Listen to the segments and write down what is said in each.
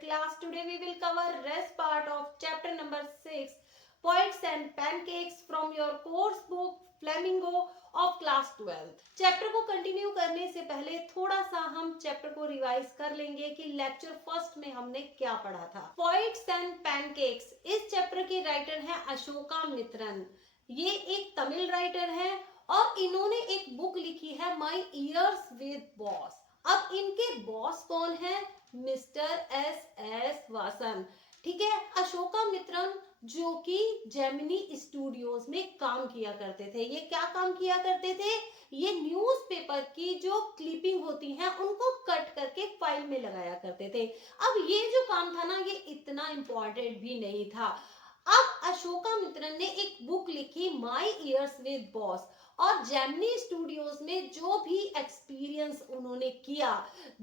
class. Today we will cover rest part of chapter number 6, Poets and Pancakes from your course book Flamingo of class 12. Chapter को continue करने से पहले थोड़ा सा हम chapter को रिवाइज कर लेंगे कि लेक्चर फर्स्ट में हमने क्या पढ़ा था. पोइट्स एंड पैनकेक्स, इस चैप्टर के राइटर हैं अशोका मित्रन. ये एक तमिल राइटर है और इन्होंने एक बुक लिखी है माई ईयर्स विद बॉस. अब इनके बॉस कौन है? Mister S S Vasan. ठीक है, अशोका मित्रन जो कि जेमिनी स्टूडियोज में काम किया करते थे. ये क्या काम किया करते थे? ये न्यूज़पेपर की जो क्लिपिंग होती है उनको कट करके फाइल में लगाया करते थे. अब ये जो काम था ना, ये इतना इंपॉर्टेंट भी नहीं था. अब अशोका मित्रन ने एक बुक लिखी माई ईयर्स विद बॉस और जेमिनी स्टूडियोज में जो भी एक्सपीरियंस उन्होंने किया,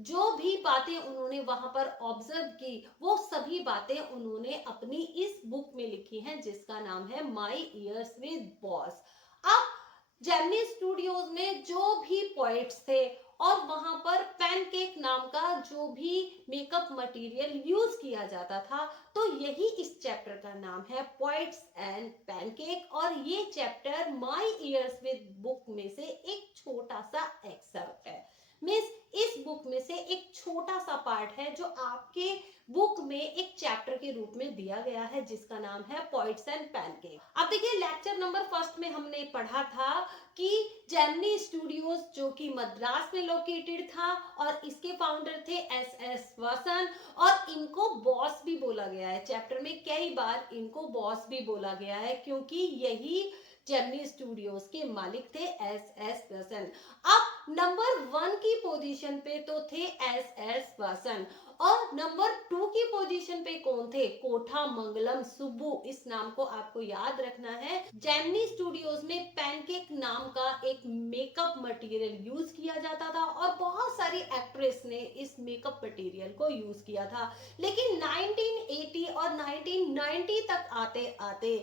जो भी बातें उन्होंने वहां पर ऑब्जर्व की, वो सभी बातें उन्होंने अपनी इस बुक में लिखी हैं जिसका नाम है माई ईयर्स विद बॉस. अब जेमिनी स्टूडियोज में जो भी पोएट्स थे और वहां पर पैनकेक नाम का जो भी मेकअप मटेरियल यूज किया जाता था, तो यही इस चैप्टर का नाम है पोएट्स एंड पैनकेक. और ये chapter my years with book में से एक छोटा सा एक्सर्प्ट है. मीन्स इस बुक में से एक छोटा सा पार्ट है जो आपके बुक में एक चैप्टर के रूप में दिया गया है जिसका नाम है पोइट्स एंड पैनकेक. अब देखिए, लेक्चर नंबर फर्स्ट में हमने पढ़ा था कि जेमिनी स्टूडियोज जो कि मद्रास में लोकेटेड था और इसके फाउंडर थे एस एस वासन और इनको बॉस भी बोला गया है. चैप्टर में कई बार इनको बॉस भी बोला गया है क्योंकि यही जेमिनी स्टूडियोज के मालिक थे एस एस वासन. अब नंबर 1 की पोजीशन पे तो थे एस एस वासन और नंबर 2 की पोजीशन पे कौन थे? कोठा मंगलम सुब्बू. इस नाम को आपको याद रखना है. जेमिनी स्टूडियोज में पैनकेक नाम का एक मेकअप मटेरियल यूज किया जाता था और बहुत सारी एक्ट्रेस ने इस मेकअप मटेरियल को यूज किया था. लेकिन 1980 और 1990 तक आते आते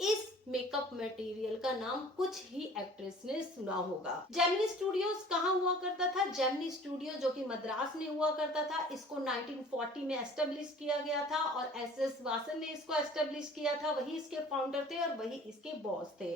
इस मेकअप मटेरियल का नाम कुछ ही एक्ट्रेस ने सुना होगा. जेमिनी स्टूडियोज कहाँ हुआ करता था? जेमिनी स्टूडियो जो कि मद्रास में हुआ करता था, इसको 1940 में एस्टेब्लिश किया गया था और एस एस वासन ने इसको एस्टेब्लिश किया था. वही इसके फाउंडर थे और वही इसके बॉस थे.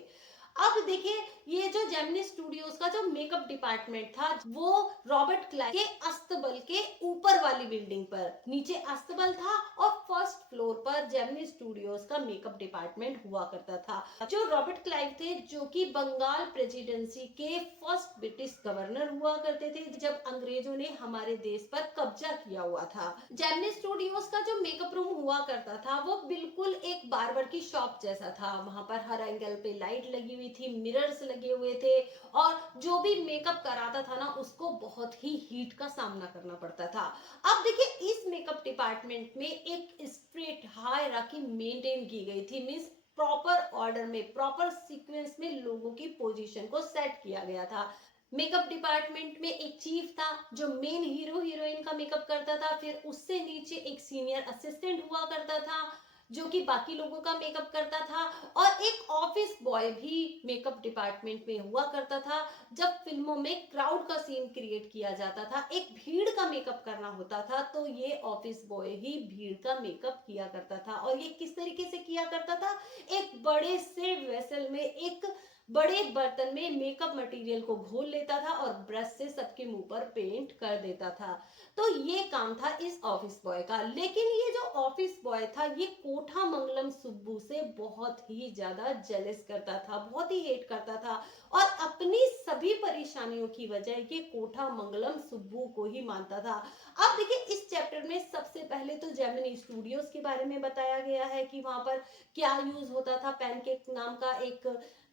अब देखिए, ये जो जेमिनी स्टूडियोज का जो मेकअप डिपार्टमेंट था वो रॉबर्ट क्लाइव के अस्तबल के ऊपर वाली बिल्डिंग पर, नीचे अस्तबल था और फर्स्ट फ्लोर पर जेमिनी स्टूडियोज का मेकअप डिपार्टमेंट हुआ करता था. जो रॉबर्ट क्लाइव थे जो कि बंगाल प्रेसिडेंसी के फर्स्ट ब्रिटिश गवर्नर हुआ करते थे जब अंग्रेजों ने हमारे देश पर कब्जा किया हुआ था. जेमिनी स्टूडियोज का जो मेकअप रूम हुआ करता था वो बिल्कुल एक बार्बर की शॉप जैसा था. वहां पर हर एंगल पे लाइट लगी हुई थी, मिरर्स लगे हुए थे और जो भी मेकअप कराता था ना उसको बहुत ही हीट का सामना करना पड़ता था. अब देखिए, इस मेकअप डिपार्टमेंट में एक स्ट्रेट हायरार्की मेंटेन की गई थी. मींस प्रॉपर ऑर्डर में, प्रॉपर सीक्वेंस में लोगों की पोजीशन को सेट किया गया था. मेकअप डिपार्टमेंट में एक चीफ था जो मेन हीरो हीरोइन का मेकअप करता था. फिर उससे नीचे एक सीनियर असिस्टेंट हुआ करता था जो कि बाकी लोगों का मेकअप करता था और एक ऑफिस बॉय भी मेकअप डिपार्टमेंट में हुआ करता था. जब फिल्मों में क्राउड का सीन क्रिएट किया जाता था, एक भीड़ का मेकअप करना होता था, तो ये ऑफिस बॉय ही भीड़ का मेकअप किया करता था. और ये किस तरीके से किया करता था? एक बड़े से वेसल में, एक बड़े बर्तन में मेकअप मटेरियल को घोल लेता था और ब्रश से सबके मुंह पर पेंट कर देता था. तो ये काम था इस ऑफिस बॉय का. लेकिन ये जो ऑफिस बॉय था ये कोठा मंगलम सुब्बू से बहुत ही ज्यादा जेलस करता था, बहुत ही हेट करता था और अपनी सभी परेशानियों की वजह ये कोठा मंगलम सुब्बू को ही मानता था. अब देखिए, इस चैप्टर में सबसे पहले तो जेमिनी स्टूडियोज के बारे में बताया गया है कि वहां पर क्या यूज होता था. पैनकेक नाम का एक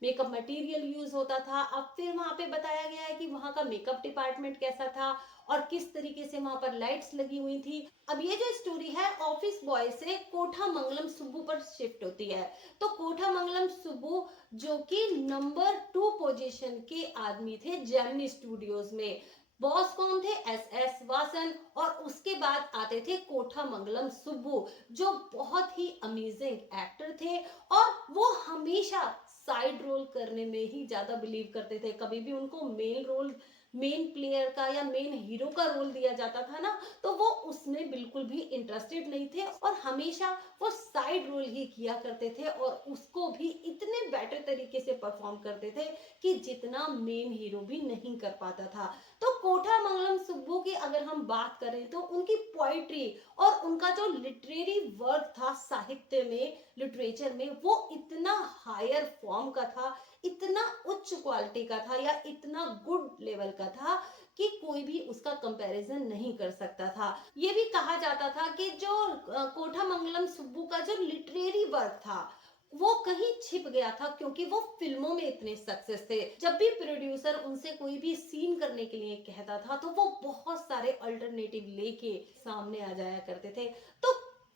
मेकअप मटेरियल यूज होता था. अब फिर वहां पे बताया गया है कि वहां का मेकअप डिपार्टमेंट कैसा था और किस तरीके से वहां पर लाइट्स लगी हुई थी. अब ये जो स्टोरी है ऑफिस बॉय से कोठा मंगलम सुब्बू पर शिफ्ट होती है. तो कोठा मंगलम सुब्बू जो कि नंबर 2 पोजीशन के आदमी थे जेमिनी स्टूडियोज में. बॉस कौन थे? S S Vasan. और उसके बाद आते थे कोठा मंगलम सुब्बू जो बहुत ही अमेजिंग एक्टर थे और वो हमेशा साइड रोल करने में ही ज्यादा बिलीव करते थे. कभी भी उनको मेन रोल मेन प्लेयर का या मेन हीरो का रोल दिया जाता था ना, तो वो उसमें बिल्कुल भी इंटरेस्टेड नहीं थे और हमेशा वो साइड रोल ही किया करते थे और उसको भी इतने बेटर तरीके से परफॉर्म करते थे कि जितना मेन हीरो भी नहीं कर पाता था। तो कोठामंगलम सुब्बू की अगर हम बात करें तो उनकी पोइट्री और उनका जो लिटरेरी वर्क था साहित्य में, लिटरेचर में, वो इतना हायर फॉर्म का था, इतना उच्च क्वालिटी का था या इतना गुड लेवल का था कि कोई भी उसका कंपैरिजन नहीं कर सकता था। ये भी कहा जाता था कि जो कोठामंगलम सुब्बू का जो लिटरेरी वर्क था वो कहीं छिप गया था क्योंकि वो फिल्मों में इतने सक्सेस थे। जब भी प्रोड्यूसर उनसे कोई भी सीन करने के लिए कहता था तो वो बहुत सारे अल्टरनेटिव लेके सामने आ जाया करते थे। तो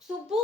सुब्बू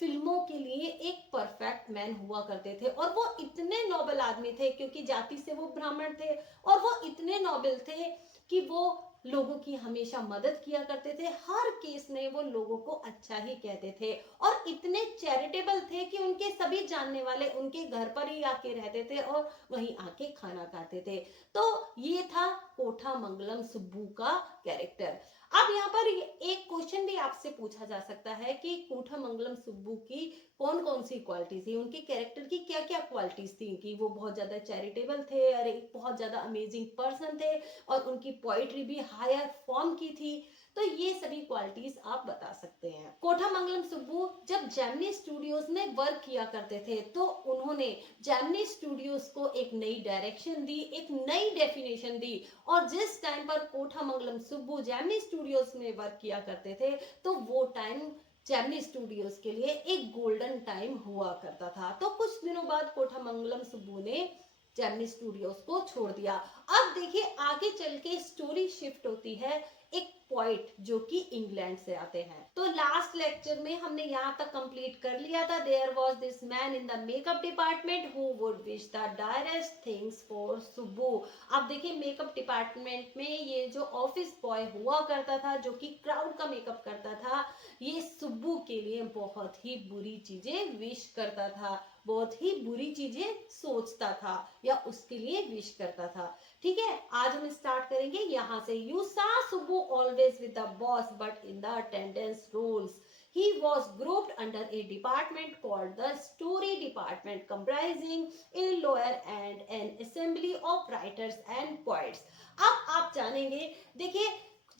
फिल्मों के लिए एक परफेक्ट मैन हुआ करते थे और वो इतने नोबल आदमी थे क्योंकि जाति से वो ब्राह्मण थे और वो इतने नोबल थे कि वो लोगों की हमेशा मदद किया करते थे। हर केस में वो लोगों को अच्छा ही कहते थे और इतने चैरिटेबल थे कि उनके सभी जानने वाले उनके घर पर ही आके रहते थे और वहीं आके खाना खाते थे। तो ये था कोठामंगलम सुब्बू का कैरेक्टर। अब यहाँ पर एक क्वेश्चन भी आपसे पूछा जा सकता है कि कोठामंगलम सुब्बू की कौन कौन सी क्वालिटी थी, उनके कैरेक्टर की क्या क्या क्वालिटीज थी, कि वो बहुत ज्यादा चैरिटेबल थे और एक बहुत ज्यादा अमेजिंग पर्सन थे और उनकी पोइट्री भी हायर फॉर्म की थी। तो ये सभी क्वालिटीज आप बता सकते हैं। कोठामंगलम सुब्बू जब जेमिनी स्टूडियोज में वर्क किया करते थे तो उन्होंने जेमिनी स्टूडियोज को एक नई डायरेक्शन दी, एक नई डेफिनेशन दी और जिस टाइम पर कोठामंगलम सुब्बू जेमिनी स्टूडियोज में वर्क किया करते थे तो वो टाइम जेमिनी स्टूडियोज के लिए एक गोल्डन टाइम हुआ करता था। तो कुछ दिनों बाद कोठामंगलम सुब्बू ने जेमिनी स्टूडियोज को छोड़ दिया। अब देखिए आगे चल के स्टोरी शिफ्ट होती है एक पोइट जो कि इंग्लैंड से आते हैं। तो लास्ट लेक्चर में हमने यहाँ तक कंप्लीट कर लिया था। There was this man in the makeup department who would wish the direst things for Subbu. अब देखिए मेकअप डिपार्टमेंट में ये जो ऑफिस बॉय हुआ करता था जो कि क्राउड का मेकअप करता था, ये सुब्बू के लिए बहुत ही बुरी चीजें विश करता था, बहुत ही बुरी चीजें सोचता था या उसके लिए विश करता था। ठीक है, आज हम स्टार्ट करेंगे यहाँ से। यू सा Subbu always with the boss but in the attendance rules he was grouped under a department called the story department comprising a lawyer and an assembly of writers and poets। अब आप जानेंगे, देखिए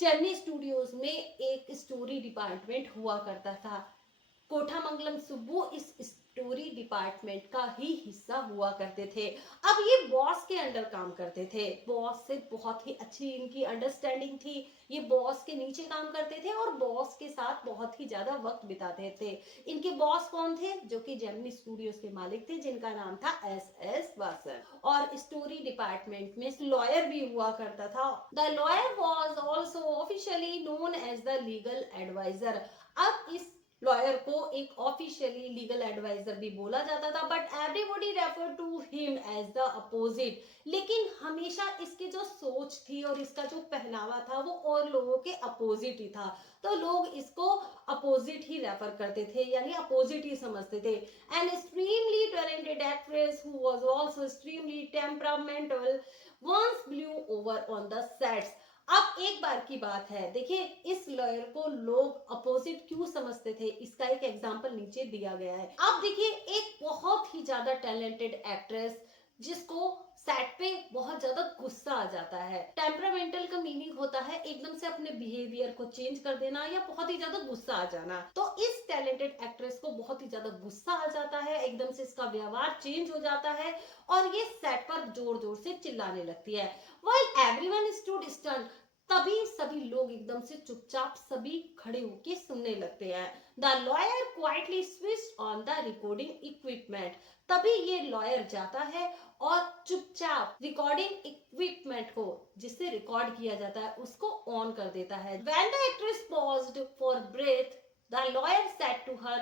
Gemini Studios में एक story department हुआ करता था। कोठामंगलम सुब्बू इस स्टोरी डिपार्टमेंट का ही हिस्सा हुआ करते थे। अब ये बॉस के अंडर काम करते थे, बॉस से बहुत ही अच्छी इनकी अंडरस्टैंडिंग थी। ये बॉस के नीचे काम करते थे और बॉस के साथ बहुत ही ज्यादा वक्त बिताते थे। इनके बॉस कौन थे? जो कि जेमिनी स्टूडियोज के मालिक थे जिनका नाम था एस वासन। और स्टोरी डिपार्टमेंट में लॉयर भी हुआ करता था। The lawyer was also officially known as the legal adviser. अब इस लॉयर को एक ऑफिशियली लीगल एडवाइजर भी बोला जाता था but everybody refer to him as the opposite. लेकिन हमेशा इसकी जो सोच थी और इसका जो पहनावा था वो और लोगों के अपोजिट ही था, तो लोग इसको अपोजिट ही रेफर करते थे यानी अपोजिट ही समझते थे। An extremely talented actress who was also extremely temperamental once blew over on the sets. अब एक बार की बात है, देखिए इस लॉयर को लोग अपोजिट क्यों समझते थे इसका एक एग्जांपल नीचे दिया गया है। अब देखिए एक बहुत ही ज्यादा टैलेंटेड एक्ट्रेस जिसको सेट पे बहुत ज्यादा गुस्सा आ जाता है। टेम्परामेंटल का मीनिंग होता है एकदम से अपने बिहेवियर को चेंज कर देना या बहुत ही ज्यादा गुस्सा आ जाना। तो इस टैलेंटेड एक्ट्रेस को बहुत ही ज्यादा गुस्सा आ जाता है, एकदम से इसका व्यवहार चेंज हो जाता है और ये सेट पर जोर जोर से चिल्लाने लगती है। While everyone stood stunned, तभी सभी लोग एकदम से चुपचाप सभी खड़े होके सुनने लगते हैं। The lawyer quietly switched on the recording equipment. तभी ये लॉयर जाता है और चुपचाप रिकॉर्डिंग इक्विपमेंट को जिससे रिकॉर्ड किया जाता है उसको ऑन कर देता है। When the actress paused for breath, the lawyer said to her,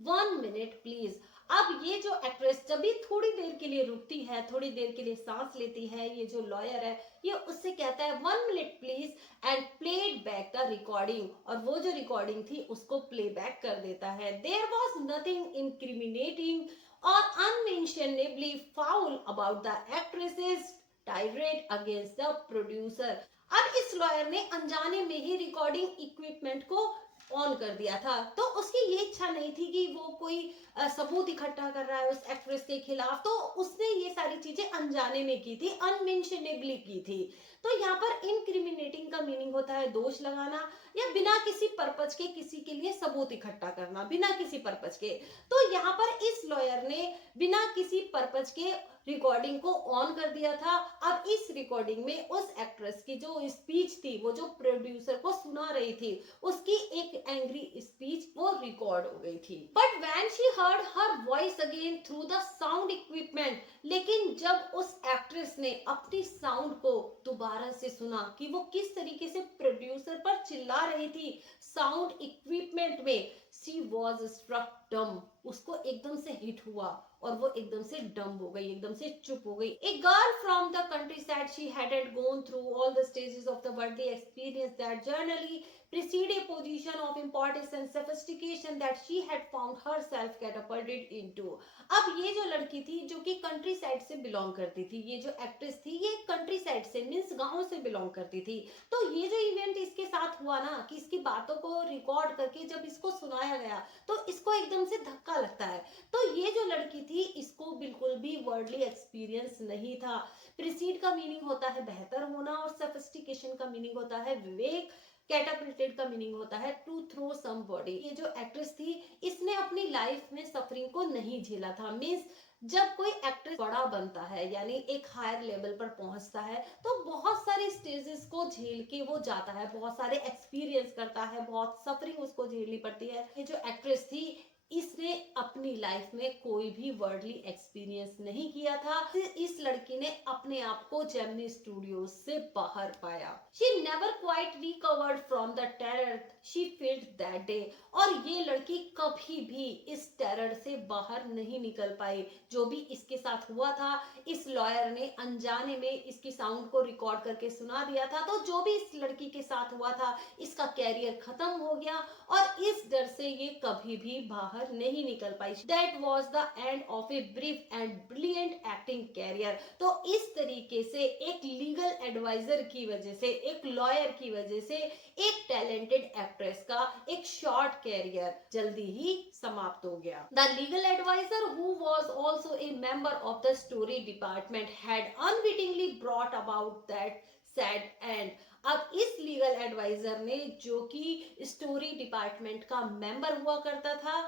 "1 minute please." अब ये जो एक्ट्रेस जब भी थोड़ी देर के लिए रुकती है, थोड़ी देर के लिए सांस लेती है, ये जो लॉयर है ये उससे कहता है 1 minute please and played back the recording, और वो जो रिकॉर्डिंग थी उसको प्ले बैक कर देता है। देयर वॉज नथिंग इंक्रिमिनेटिंग और unmentionably foul about the actresses tirade against the producer। अब इस लॉयर ने अनजाने में ही रिकॉर्डिंग इक्विपमेंट को ऑन कर दिया था। तो उसकी ये इच्छा नहीं थी कि वो कोई सबूत इकट्ठा कर रहा है उस एक्ट्रेस के खिलाफ, तो उसने ये सारी चीजें अनजाने में की थी, अनमेंशनेबली की थी। तो यहाँ पर इनक्रिमिनेटिंग का मीनिंग होता है दोष लगाना या बिना किसी पर्पज के किसी के लिए सबूत इकट्ठा करना, बिना किसी पर्पज के। तो यहाँ पर इस लॉयर ने बिना किसी पर्पज के रिकॉर्डिंग को ऑन कर दिया था। अब इस रिकॉर्डिंग में उस एक्ट्रेस की जो स्पीच थी, वो जो प्रोड्यूसर को सुना रही थी, उसकी एक एंग्री स्पीच वो रिकॉर्ड हो गई थी। But when she heard her voice again through the sound equipment, लेकिन जब उस एक्ट्रेस ने अपनी साउंड को दोबारा से सुना कि वो किस तरीके से प्रोड्यूसर पर चिल्ला रही थी साउंड इक्विपमेंट में, शी वॉज स्ट्रक डम, उसको एकदम से हिट हुआ और वो एकदम से डम हो गई, एकदम से चुप हो गई। A girl from the countryside, she hadn't gone through all the stages of the worldly experience that generally precede a position of importance and sophistication that she had found herself catapulted into. अब ये जो लड़की थी जो कि country side से belong करती थी, ये जो एक्ट्रेस थी ये कंट्री साइड से मीन्स गांव से बिलोंग करती थी। तो ये जो इवेंट इसके साथ हुआ ना कि इसकी बातों को रिकॉर्ड करके जब इसको सुनाया गया तो इसको एकदम से धक्का लगता है। तो ये जो लड़की थी इसको बिल्कुल भी वर्ल्डली एक्सपीरियंस नहीं था। प्रिसीड का मीनिंग होता है बेहतर होना और सोफिस्टिकेशन का मीनिंग होता है विवेक, कैटापिल्टेड का मीनिंग होता है टू थ्रो समबॉडी। ये जो एक्ट्रेस थी इसने अपनी लाइफ में सफरिंग को नहीं झेला था। मीन्स जब कोई एक्ट्रेस बड़ा बनता है यानी एक हायर लेवल पर पहुंचता है तो बहुत सारे स्टेजेस को झेल के वो जाता है, बहुत सारे एक्सपीरियंस करता है, बहुत सफरिंग उसको झेलनी पड़ती है। ये जो एक्ट्रेस थी इसने अपनी लाइफ में कोई भी वर्ल्डली एक्सपीरियंस नहीं किया था। इस लड़की ने अपने आप को जेमिनी स्टूडियो से बाहर पाया। She never quite recovered from the terror she felt that day। और ये लड़की कभी भी इस टेरर से बाहर नहीं निकल पाई जो भी इसके साथ हुआ था। इस लॉयर ने अनजाने में इसकी साउंड को रिकॉर्ड करके सुना दिया था, तो जो भी इस लड़की के साथ हुआ था इसका कैरियर खत्म हो गया और इस डर से ये कभी भी बाहर नहीं निकल पाई। That was the end of a brief and brilliant acting career। तो इस तरीके से एक लीगल एडवाइजर की वजह से, एक लॉयर की वजह से एक टैलेंटेड एक्ट्रेस का एक शॉर्ट कैरियर जल्दी ही समाप्त हो गया। The legal adviser who was also a member of the story department had unwittingly brought about that sad end. अब इस लीगल एडवाइजर ने जो कि स्टोरी डिपार्टमेंट का मेंबर हुआ करता था,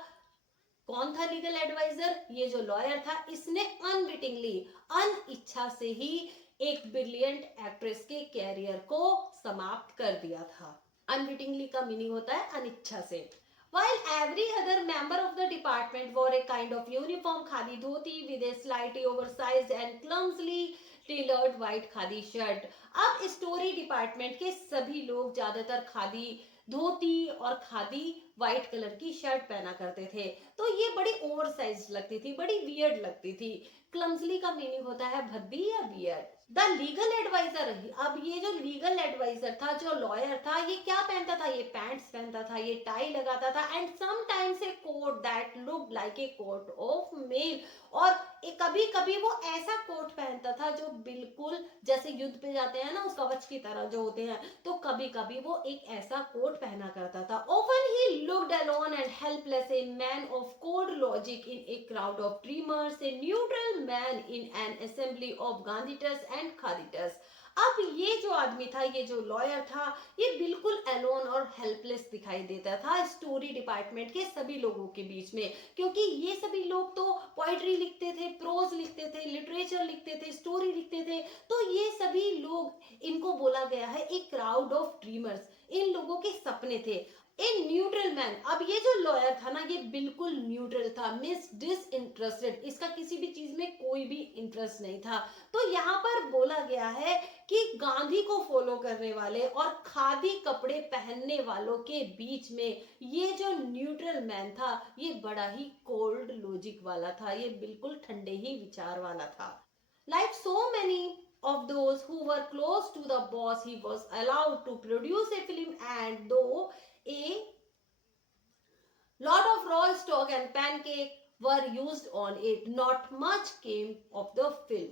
कौन था लीगल एडवाइजर? ये जो लॉयर था इसने अनविटिंगली, अनिच्छा से ही एक ब्रिलियंट एक्ट्रेस के कैरियर को समाप्त कर दिया था। अनविटिंगली का मीनिंग होता है अनिच्छा से। While every other member of the department wore a kind of uniform khadi dhoti with a slightly oversized and clumsily tailored white khadi shirt। अब स्टोरी डिपार्टमेंट के सभी लोग ज्यादातर खादी धोती और खादी व्हाइट कलर की शर्ट पहना करते थे। तो ये बड़ी ओवर साइज लगती थी, बड़ी वियर्ड लगती थी। क्लमसली का मीनिंग होता है भद्दी या वियर्ड। द लीगल एडवाइजर, अब ये जो लीगल एडवाइजर था, जो लॉयर था, ये क्या पहनता था? ये पैंट्स पहनता था, ये टाई लगाता था and sometimes a coat that looked like a coat of mail. और कभी कभी वो ऐसा कोट पहनता था जो बिल्कुल जैसे युद्ध पे जाते हैं ना उस कवच की तरह जो होते हैं, तो कभी कभी वो एक ऐसा कोट पहना करता था। Often he looked alone and helpless, a man of cold logic in a crowd of dreamers, a neutral man in an assembly of Gandhitas and Khaditas। अब ये जो आदमी था, ये जो लॉयर था, ये बिल्कुल अलोन और हेल्पलेस दिखाई देता था स्टोरी डिपार्टमेंट के सभी लोगों के बीच में, क्योंकि ये सभी लोग तो पोइट्री लिखते थे, प्रोज लिखते थे, लिटरेचर लिखते थे, स्टोरी लिखते थे। तो ये सभी लोग, इनको बोला गया है एक क्राउड ऑफ ड्रीमर्स, इन लोगों के सपने थे। ए न्यूट्रल मैन, अब ये जो लॉयर था ना ये बिल्कुल न्यूट्रल था, मींस डिसइंटरेस्टेड, इसका किसी भी चीज में कोई भी इंटरेस्ट नहीं था। तो यहाँ पर बोला गया है कि गांधी को फॉलो करने वाले और खादी कपड़े पहनने वालों के बीच में ये जो न्यूट्रल मैन था ये बड़ा ही कोल्ड लॉजिक वाला था, ये बिल्कुल ठंडे ही विचार वाला था। Like so many of those who were close to the boss, he was allowed to produce a film, and though a lot of raw stock and pancake were used on it, not much came of the film।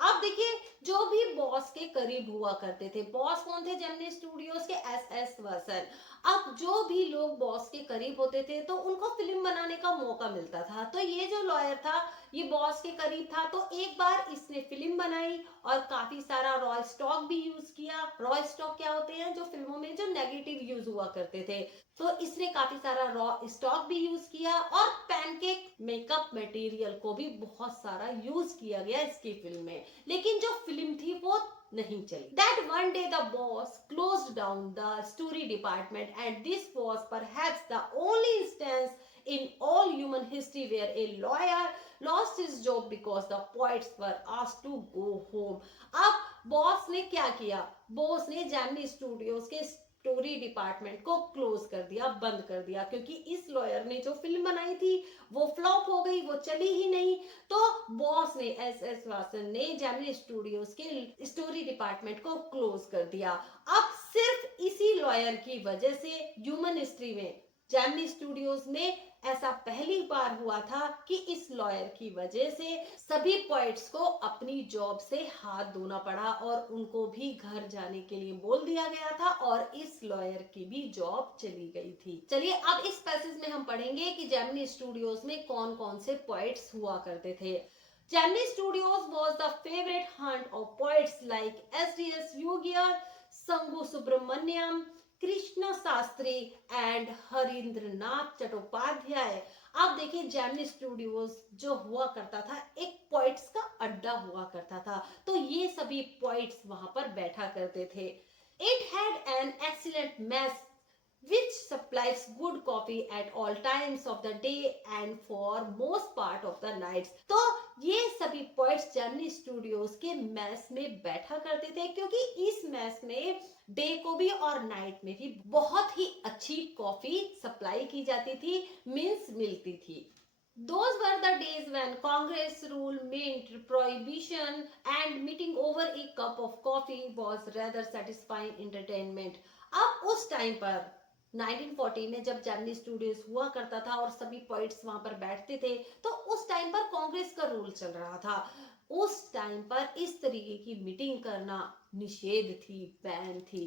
अब देखिए जो भी boss के करीब हुआ करते थे। Boss कौन थे जेमिनी स्टूडियोज के? एस वासन। अब जो भी लोग बॉस के करीब होते थे तो उनको फिल्म बनाने का मौका मिलता था। तो ये जो लॉयर था ये बॉस के करीब था, तो एक बार इसने फिल्म बनाई और काफी सारा रॉ स्टॉक भी यूज किया। रॉ स्टॉक क्या होते हैं? जो फिल्मों में जो नेगेटिव यूज हुआ करते थे। तो इसने काफी सारा रॉ स्टॉक भी यूज किया और पैनकेक मेकअप मटेरियल को भी बहुत सारा यूज किया गया इसकी फिल्म में। लेकिन जो फिल्म थी वो नहीं चली। That one day the boss closed down the story department, and this was perhaps the only instance in all human history where a lawyer lost his job because the poets were asked to go home. अब boss ने क्या किया? Boss ने Gemini studios के story department को close कर दिया, बंद कर दिया, क्योंकि इस लॉयर ने जो फिल्म बनाई थी वो फ्लॉप हो गई, वो चली ही नहीं। तो बॉस ने एस वासन ने जेमिनी स्टूडियोज के स्टोरी डिपार्टमेंट को क्लोज कर दिया। अब सिर्फ इसी लॉयर की वजह से ह्यूमन हिस्ट्री में जेमिनी स्टूडियोज में ऐसा पहली बार हुआ था कि इस लॉयर की वजह से सभी पोइट्स को अपनी जॉब से हाथ धोना पड़ा और उनको भी घर जाने के लिए बोल दिया गया था और इस लॉयर की भी जॉब चली गई थी। चलिए अब इस पैसेज में हम पढ़ेंगे कि जेमिनी स्टूडियोज में कौन कौन से पोइट्स हुआ करते थे। Gemini Studios was the favorite haunt of poets like S.D.S. Yogiar, Sangu Subramaniam, Krishna Shastri and Harindranath Chattopadhyay. आप देखिए जेमिनी स्टूडियोज जो हुआ करता था एक पोइट्स का अड्डा हुआ करता था, तो ये सभी पोइट्स वहां पर बैठा करते थे। It had an excellent mess which supplies good coffee at all times of the day and for most part of the nights। तो ये सभी पोइट्स जेमिनी स्टूडियोज के मैस में बैठा करते थे, क्योंकि इस मैस में डे को भी और नाइट में भी बहुत ही अच्छी कॉफी सप्लाई की जाती थी, मीन्स मिलती थी। Those were the days when Congress rule meant prohibition and meeting over a cup of coffee was rather satisfying entertainment। अब उस टाइम पर 1940 में जब जेमिनी स्टूडियोज हुआ करता था और सभी पोइट्स वहां पर बैठते थे, तो उस टाइम पर कांग्रेस का रूल चल रहा था। उस टाइम पर इस तरीके की मीटिंग करना निषेध थी, बैन थी।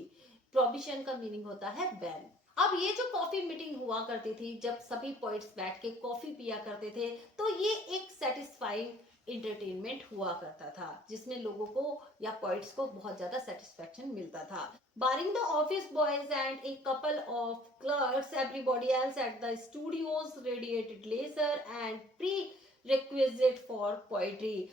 प्रोहिबिशन का मीनिंग होता है बैन। अब ये जो कॉफी मीटिंग हुआ करती थी जब सभी पोइट्स बैठ के कॉफी पिया करते थे, तो ये एक सेटिस्फाइंग इंटरटेनमेंट हुआ करता था जिसमें लोगों को या पोइट्स को बहुत ज्यादा सेटिस्फेक्शन मिलता था। Barring the office boys and a couple of clerks, everybody else at the studios radiated leisure and prerequisite for poetry.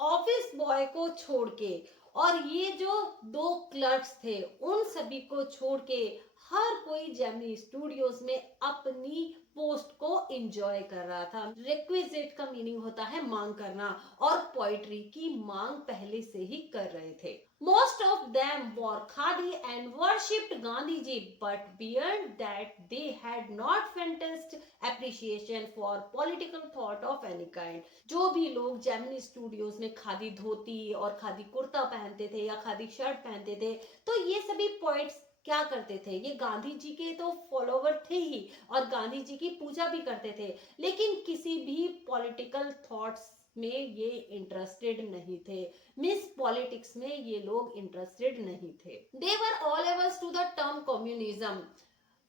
Office boy को छोड़ के और ये जो दो क्लर्क्स थे उन सभी को छोड़ के हर कोई जेमिनी स्टूडियोज में अपनी पोस्ट को एंजॉय कर रहा था। रिक्विजिट का मीनिंग होता है मांग करना, और पोइट्री की मांग पहले से ही कर रहे थे। Most of them wore khadi and worshipped Gandhiji, but beyond that they had not faintest appreciation for political thought of any kind। जो भी लोग जेमिनी स्टूडियोज में खादी धोती और खादी कुर्ता पहनते थे या खादी शर्ट पहनते थे, तो ये सभी पोइट्स क्या करते थे? ये गांधी जी के तो फॉलोवर थे ही और गांधी जी की पूजा भी करते थे, लेकिन किसी भी पॉलिटिकल थॉट्स में ये इंटरेस्टेड नहीं थे। मिस पॉलिटिक्स में ये लोग इंटरेस्टेड नहीं थे। They were all averse to the term communism.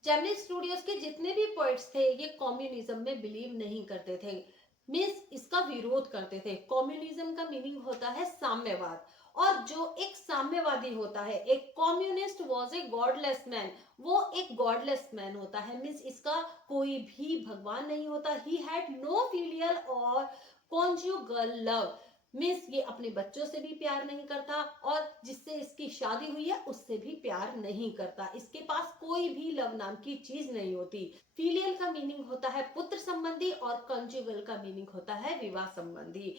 Gemini studios के जितने भी पोइट्स थे ये कम्युनिज्म में बिलीव नहीं करते थे, मीन्स इसका विरोध करते थे। कम्युनिज्म का मीनिंग होता है साम्यवाद, और जो एक साम्यवादी होता है, एक communist was a godless man, वो एक गॉडलेस मैन होता है, मीन्स इसका कोई भी भगवान नहीं होता। ही हैड नो फिलियल और कॉन्जुगल लव, मीन्स ये अपने बच्चों से भी प्यार नहीं करता और जिससे इसकी शादी हुई है उससे भी प्यार नहीं करता। इसके पास कोई भी लव नाम की चीज नहीं होती। फिलियल का मीनिंग होता है पुत्र संबंधी और कंजुगल का मीनिंग होता है विवाह संबंधी।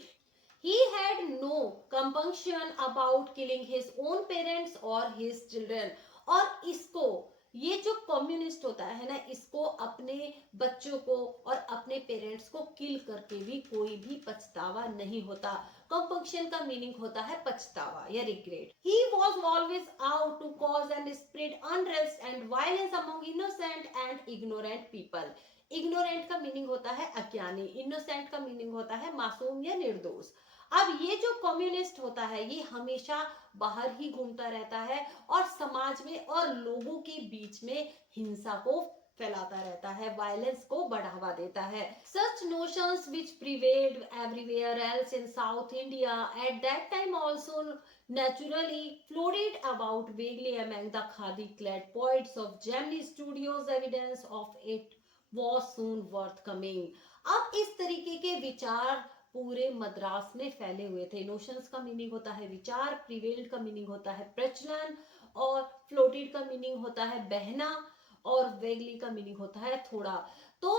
He had no compunction about killing his own parents or his children। और इसको ये जो कम्युनिस्ट होता है ना, इसको अपने बच्चों को और अपने पेरेंट्स को किल करके भी कोई भी पछतावा नहीं होता। कंपंक्शन का मीनिंग होता है पछतावा या regret. He was always out to cause and spread unrest and violence among innocent and ignorant people। Ignorant का मीनिंग होता है अज्ञानी, इनोसेंट का मीनिंग होता है मासूम या निर्दोष। अब ये जो कम्युनिस्ट होता है ये हमेशा बाहर ही घूमता रहता है और समाज में और लोगों के बीच में हिंसा को फैलाता रहता है, वायलेंस को बढ़ावा देता है। Such notions which prevailed everywhere else in South India at that time also naturally floated about vaguely among the khadi-clad poets of Gemini Studios. Evidence of it was soon worth coming. अब इस तरीके के विचार पूरे मद्रास में फैले हुए थे। नोशंस का मीनिंग होता है विचार, प्रिवेल्ड का मीनिंग होता है प्रचलन, और फ्लोटेड का मीनिंग होता है बहना, और वेगली का मीनिंग होता है थोड़ा। तो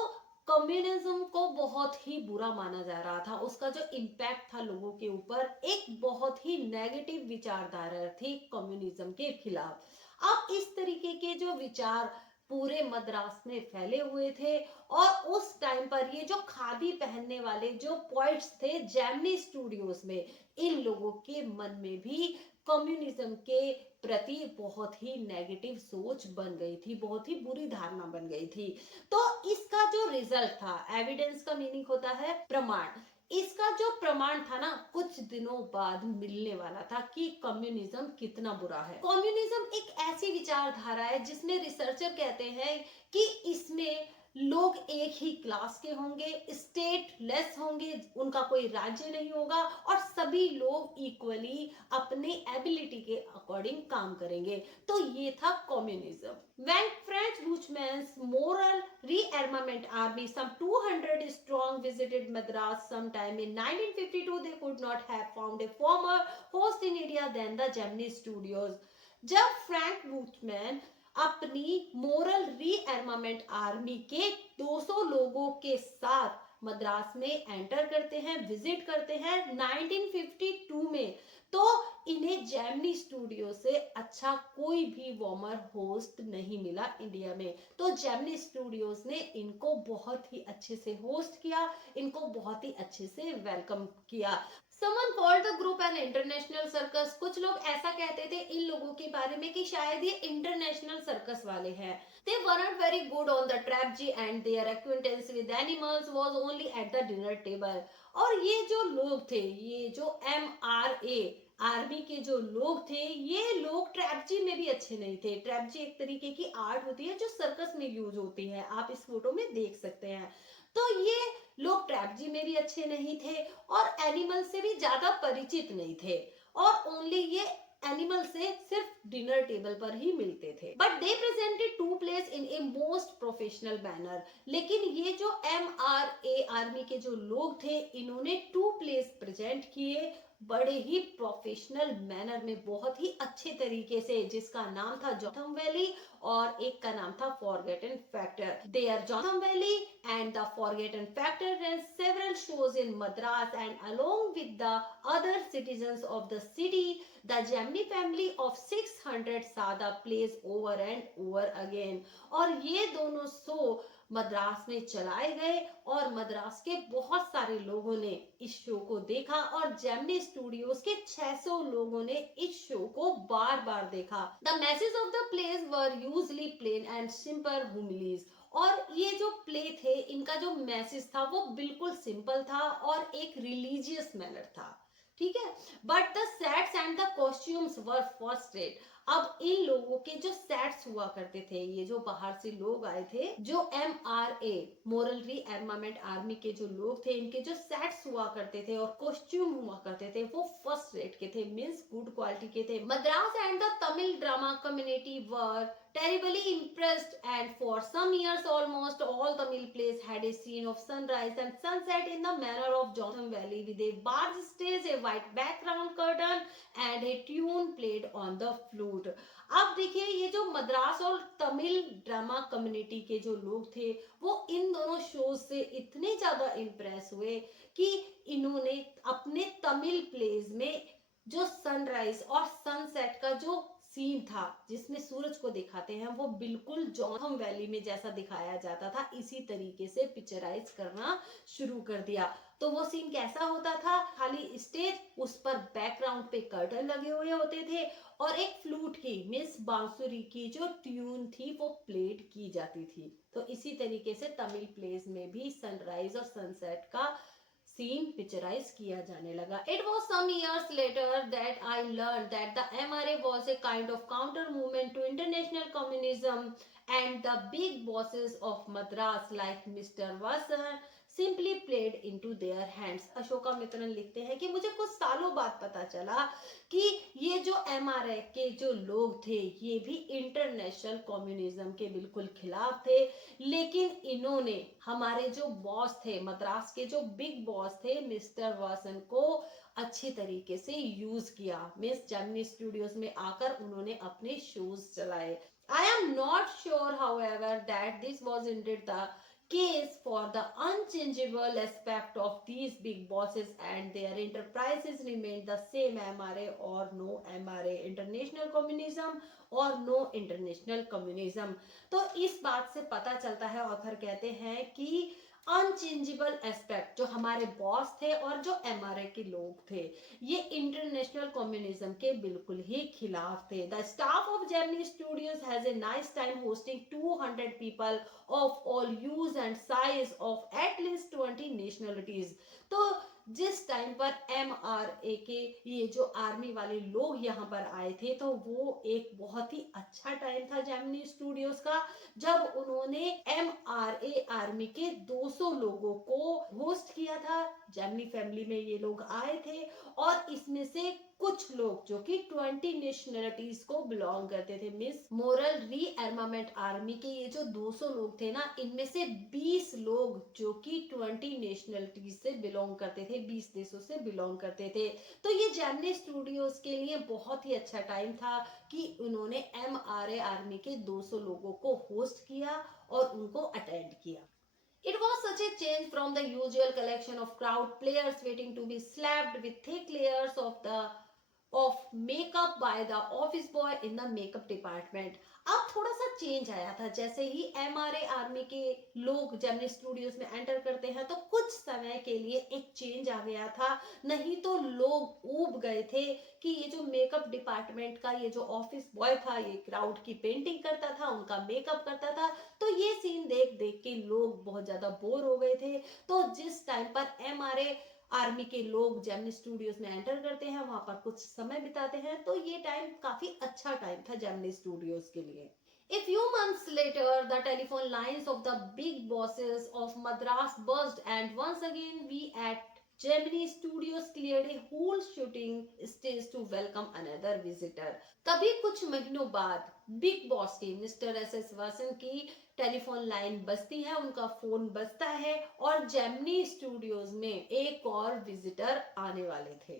कम्युनिज्म को बहुत ही बुरा माना जा रहा था, उसका जो इम्पैक्ट था लोगों के ऊपर, एक बहुत ही नेगेटिव विचारधारा थी कम्युनिज्म के खिलाफ। अब इस तरीके के जो विचार पूरे मद्रास में फैले हुए थे, और उस टाइम पर ये जो खादी पहनने वाले जो पॉइंट्स थे जेमिनी स्टूडियोज में, इन लोगों के मन में भी कम्युनिज्म के प्रति बहुत ही नेगेटिव सोच बन गई थी, बहुत ही बुरी धारणा बन गई थी। तो इसका जो रिजल्ट था, एविडेंस का मीनिंग होता है प्रमाण, इसका जो प्रमाण था ना, कुछ दिनों बाद मिलने वाला था कि कम्युनिज्म कितना बुरा है। कम्युनिज्म एक ऐसी विचारधारा है जिसमें रिसर्चर कहते हैं कि इसमें लोग एक ही क्लास के होंगे, स्टेट लेस होंगे, उनका कोई राज्य नहीं होगा, और सभी लोग इक्वली अपने एबिलिटी के अकॉर्डिंग काम करेंगे। तो ये था communism. When French Buchman's moral rearmament army, some 200 strong, visited Madras sometime in 1952, they could not have found a firmer host in India than the Gemini Studios. जब फ्रैंक बूचमैन अपनी moral रीएर्मामेंट army के 200 लोगों के साथ मद्रास में एंटर करते हैं, visit करते हैं 1952 में, तो इन्हें जेमिनी स्टूडियो से अच्छा कोई भी वार्मर होस्ट नहीं मिला इंडिया में। तो जेमिनी स्टूडियोज ने इनको बहुत ही अच्छे से होस्ट किया, इनको बहुत ही अच्छे से वेलकम किया। Someone called the group an international circus. कुछ लोग ऐसा कहते थे इन लोगों के बारे में कि शायद ये इंटरनेशनल सर्कस वाले हैं। They weren't very good on the trapeze and their acquaintance with animals was only at the dinner table. और ये जो लोग थे, ये जो MRA आर्मी के जो लोग थे, ये लोग ट्रैपजी में भी अच्छे नहीं थे। ट्रैपजी एक तरीके की आर्ट होती है जो सर्कस में यूज होती है, आप इस फोटो में देख सकते हैं। तो ये लोग ट्रैपजी में भी अच्छे नहीं थे और एनिमल से भी ज्यादा परिचित नहीं थे, और ओनली ये एनिमल से सिर्फ डिनर टेबल पर ही मिलते थे। But they presented to place in a most professional manner. लेकिन ये जो MRA आर्मी के जो लोग थे, इन्होंने टू प्लेस प्रेजेंट किए बड़े ही प्रोफेशनल मैनर में, बहुत ही अच्छे तरीके से, जिसका नाम था जोथम वैली और एक का नाम था forgotten factor. There Jotham Valley and the Forgotten Factor ran several shows in Madras, and along with the other citizens of the city, the Gemini family of 600 saw the plays over and over again. और ये दोनों show Madras में चलाए गए और मद्रास के बहुत सारे लोगों ने इस शो को देखा, और जेमिनी स्टूडियोज के 600 लोगों ने इस शो को बार बार देखा। The messages of the plays were usually plain and simple homilies. और ये जो प्ले थे, इनका जो मैसेज था वो बिल्कुल सिंपल था और एक रिलीजियस मैनर था, ठीक है। But the sets and the costumes were first rate. अब इन लोगों के जो सेट्स हुआ करते थे, ये जो बाहर से लोग आए थे, जो MRA मोरल रीआर्मामेंट आर्मी के जो लोग थे, इनके जो सेट्स हुआ करते थे और कॉस्ट्यूम हुआ करते थे, वो फर्स्ट रेट के थे, मींस गुड क्वालिटी के थे। Madras and the Tamil drama community were terribly impressed, and for some years almost all Tamil plays had a scene of sunrise and sunset in the manner of Jotham Valley, with a large stage, a white background curtain and a tune played on the flute. अब देखिए, ये जो मद्रास और Tamil drama community के जो लोग थे, वो इन दोनों शोज से इतने ज्यादा इम्प्रेस हुए कि इन्होंने अपने तमिल प्लेज में जो सनराइज और सनसेट का जो सीन था, जिसमें सूरज को दिखाते हैं, वो बिल्कुल जोथम वैली में जैसा दिखाया जाता था, इसी तरीके से पिक्चराइज करना शुरू कर दिया। तो वो सीन कैसा होता था? खाली स्टेज, उस पर बैकग्राउंड पे कर्टन लगे हुए होते थे, और एक फ्लूट की मींस बांसुरी की जो ट्यून थी वो प्लेड की जाती थी। तो इसी तरीके से तमिल प्लेस में भी सनराइज और सनसेट का सीन पिक्चराइज किया जाने लगा. It was some years later that I learned that the MRA was a kind of counter movement to international communism, and the big bosses of Madras like Mr. Vasan simply played into their hands. Ashoka Mitran लिखते हैं कि मुझे कुछ सालों बाद पता चला कि ये जो एमआरए के जो लोग थे ये भी इंटरनेशनल कम्युनिज्म के बिल्कुल खिलाफ थे, लेकिन इन्होंने हमारे जो बॉस थे, मद्रास के जो बिग बॉस थे मिस्टर वासन को अच्छी तरीके से यूज किया. मिस जेमिनी स्टूडियोज में आकर उन्होंने अपने शोज चलाए. I am not sure, however, that this was indeed the case for the unchangeable aspect of these big bosses and their enterprises remained the same, MRA or no MRA, international communism or no international communism. तो इस बात से पता चलता है, author कहते हैं कि अनचेंजेबल एस्पेक्ट जो हमारे बॉस थे और जो एमआरए के लोग थे ये इंटरनेशनल कम्युनिज्म के बिल्कुल ही खिलाफ थे. The staff of Gemini studios has a nice time hosting 200 people of all use and size of at least 20 nationalities. तो जिस टाइम पर एमआरए के ये जो आर्मी वाले लोग यहाँ पर आए थे तो वो एक बहुत ही अच्छा टाइम था जेमिनी स्टूडियोज का, जब उन्होंने एमआरए आर्मी के 200 लोगों को होस्ट किया था. जेमिनी फैमिली में ये लोग आए थे और इसमें से कुछ लोग जो कि 20 नेशनलिटीज को बिलोंग करते थे. मिस मोरल रीआर्मामेंट आर्मी के ये जो 200 लोग थे ना, इनमें से 20 लोग जो कि 20 नेशनलिटीज से बिलोंग करते थे, 20 देशों से बिलोंग करते थे. तो ये जेमिनी स्टूडियोज के लिए बहुत ही अच्छा टाइम था कि उन्होंने एमआरए आर्मी के 200 लोगों को होस्ट किया और उनको अटेंड किया. It was such a change from the usual collection of crowd players waiting to be slapped with thick layers of makeup by the office boy in the makeup department. अब थोड़ा सा change आया था. जैसे ही MRA army के लोग Gemini Studios में enter करते हैं तो कुछ समय के लिए एक चेंज आ गया था, नहीं तो लोग ऊब गए थे कि ये जो मेकअप डिपार्टमेंट का ये जो ऑफिस बॉय था ये क्राउड की पेंटिंग करता था, उनका मेकअप करता था. तो ये सीन देख देख के लोग बहुत ज्यादा बोर हो गए थे. तो जिस टाइम पर एमआरए आर्मी के लोग जेमिनी स्टूडियोज में एंटर करते हैं, वहां पर कुछ समय बिताते हैं, तो ये टाइम काफी अच्छा टाइम था जेमिनी स्टूडियोज के लिए. A few months later, the telephone lines of the big bosses of Madras burst, and once again we at Gemini Studios cleared a whole shooting stage to welcome another visitor. तभी कुछ महीनों बाद big boss की mister S Vasan की telephone line बजती है, उनका phone बजता है और जेमिनी स्टूडियोज में एक और विजिटर आने वाले थे.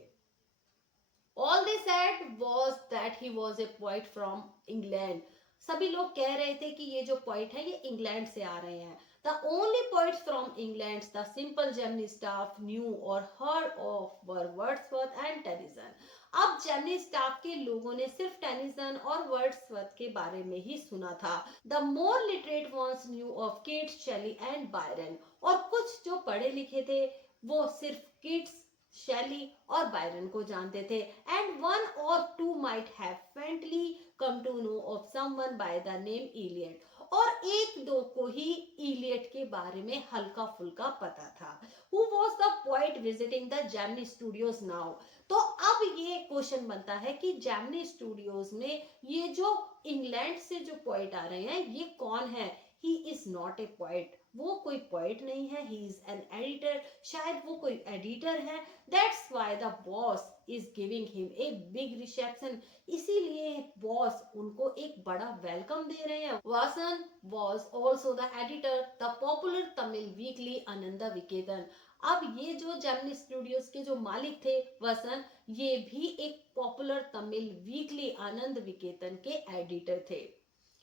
All they said was that he was a poet from England. सभी लोग कह रहे थे कि ये जो पोइट है ये इंग्लैंड से आ रहे हैं. The only poets from England the simple Gemini staff knew or heard of were Wordsworth and Tennyson. अब जेमिनी स्टाफ के लोगों ने सिर्फ टेनिसन और वर्ड्सवर्थ के बारे में ही सुना था. The more literate ones knew of Keats, Shelley and Byron. और कुछ जो पढ़े लिखे थे वो सिर्फ किट्स, शेली और बायरन को जानते थे. And one or two might have faintly come to know of someone by the name Eliot. और एक दो को ही इलियट के बारे में हल्का फुल्का पता था. Who was the poet visiting the Gemini studios now. तो अब ये क्वेश्चन बनता है कि जेमिनी स्टूडियोज में ये जो इंग्लैंड से जो पोएट आ रहे हैं ये कौन है. He is not a poet, वो कोई पोएट नहीं है. ही इज एन एडिटर, शायद वो कोई एडिटर है. That's why the boss is giving him a big reception. इसीलिए बॉस उनको एक बड़ा वेलकम दे रहे हैं. Vasan was also the editor the popular Tamil weekly Ananda Vikatan. अब ये जो जेमिनी स्टूडियोज के जो मालिक थे वसन, ये भी एक पॉपुलर तमिल वीकली आनंद विकेतन के एडिटर थे.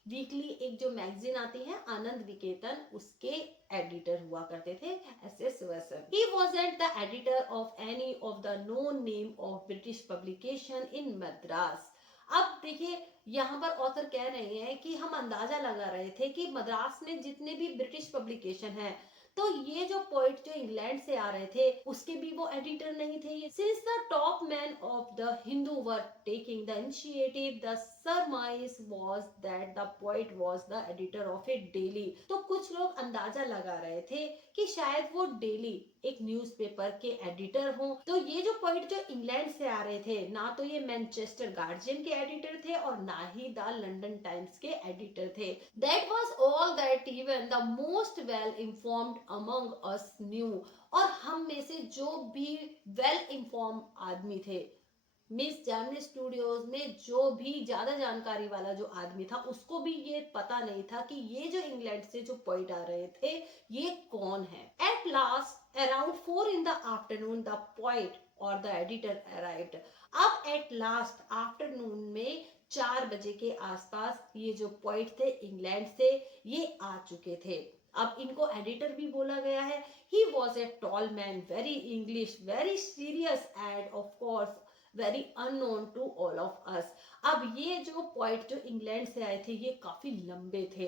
वीकली एक जो मैगजीन आती है आनंद विकेतन, उसके एडिटर हुआ करते थे एस वसन. He wasn't the editor of any of the known name of British publication in Madras. अब देखिए यहाँ पर ऑथर कह रहे हैं कि हम अंदाजा लगा रहे थे कि मद्रास में जितने भी ब्रिटिश पब्लिकेशन हैं तो ये जो पोइट जो इंग्लैंड से आ रहे थे उसके भी वो एडिटर नहीं थे. Since the top man of the Hindu were taking the initiative the सरमाइज was that the poet was the editor of A daily. तो कुछ लोग अंदाजा लगा रहे थे कि शायद वो डेली एक न्यूज़पेपर के एडिटर हों। तो ये जो पोइट जो इंग्लैंड से आ रहे थे, ना तो ये मैनचेस्टर गार्जियन के एडिटर थे और ना ही द लंदन टाइम्स के एडिटर थे। That was all that even the most well informed among us new. और हम में से जो भी वेल इन्फॉर्म आदमी थे, मिस जर्मनी स्टूडियोज में जो भी ज्यादा जानकारी वाला जो आदमी था, उसको भी ये पता नहीं था कि ये जो इंग्लैंड से जो पोइट आ रहे थे ये कौन है। At last around 4 in the afternoon the poet और द एडिटर अराइव्ड। अब एट लास्ट आफ्टरनून में 4 बजे के आसपास ये जो पोइट थे इंग्लैंड से, ये आ चुके थे। अब इनको एडिटर भी बोला गया है। He was a tall man, very English, very serious and of course very unknown to all of us. अब ये जो पोइट जो इंग्लैंड से आए थे ये काफी लंबे थे,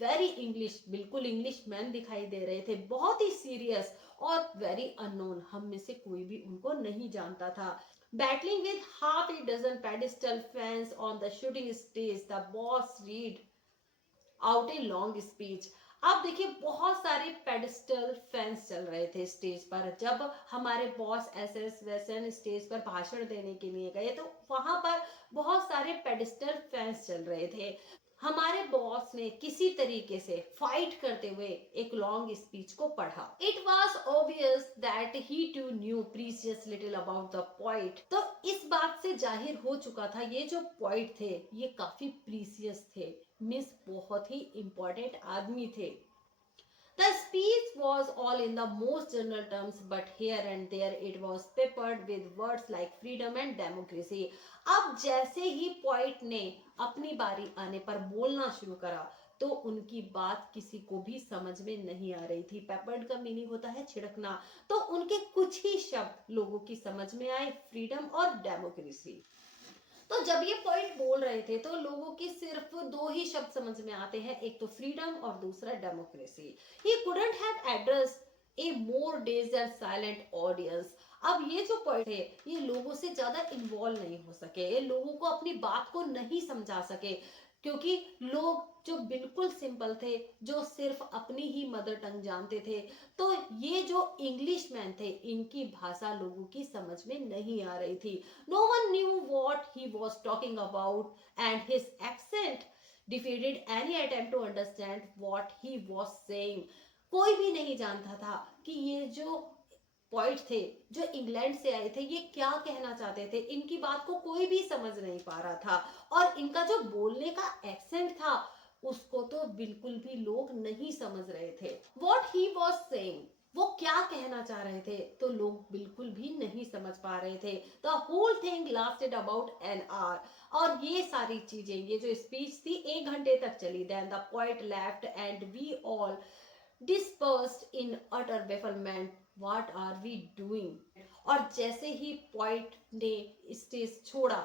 वेरी इंग्लिश, बिल्कुल इंग्लिश मैन दिखाई दे रहे थे, बहुत ही सीरियस और वेरी अननोन, हम में से कोई भी उनको नहीं जानता था। Battling with half a dozen pedestal fans on the shooting stage the boss read out a long speech. अब देखिए बहुत सारे पेडिस्टल फैंस चल रहे थे स्टेज पर। जब हमारे बॉस एस वैसन स्टेज पर भाषण देने के लिए गए तो वहां पर बहुत सारे पेडिस्टल फैंस चल रहे थे। हमारे बॉस ने किसी तरीके से फाइट करते हुए एक लॉन्ग स्पीच को पढ़ा। It was obvious that he too knew precious little about the poet. तो इस बात से जाहिर हो चुका था ये जो पोइट थे ये काफी प्रीसियस थे, मिस बहुत ही इंपॉर्टेंट आदमी थे। The speech was all in the most general terms, but here and there it was peppered with words like freedom and democracy. अब जैसे ही पोइट ने अपनी बारी आने पर बोलना शुरू करा तो उनकी बात किसी को भी समझ में नहीं आ रही थी। पेपर्ड का मीनिंग होता है छिड़कना। तो उनके कुछ ही शब्द लोगों की समझ में आए, फ्रीडम और डेमोक्रेसी। तो जब ये पॉइंट बोल रहे थे तो लोगों की सिर्फ दो ही शब्द समझ में आते हैं, एक तो फ्रीडम और दूसरा democracy. He couldn't have address a more desert silent audience. अब ये जो पॉइंट है ये लोगों से ज्यादा इन्वॉल्व नहीं हो सके, ये लोगों को अपनी बात को नहीं समझा सके, क्योंकि लोग जो बिल्कुल सिंपल थे, जो सिर्फ अपनी ही मदर टंग जानते थे, तो ये जो इंग्लिश मैन थे इनकी भाषा लोगों की समझ में नहीं आ रही थी। No one knew what he was talking about and his accent defeated any attempt to understand what he was saying. कोई भी नहीं जानता था कि ये जो पॉइंट थे जो इंग्लैंड से आए थे ये क्या कहना चाहते थे। इनकी बात को कोई भी समझ नहीं पा रहा था और इनका जो बोलने का एक्सेंट था उसको तो बिल्कुल भी लोग नहीं समझ रहे थे। What he was saying, वो क्या कहना चाह रहे थे तो लोग बिल्कुल भी नहीं समझ पा रहे थे। The whole thing lasted about an hour। और ये सारी चीजें, ये जो स्पीच थी 1 घंटे तक चली। Then the poet left and we all dispersed in utter bafflement। What are we doing? और जैसे ही पोइट ने स्टेज छोड़ा,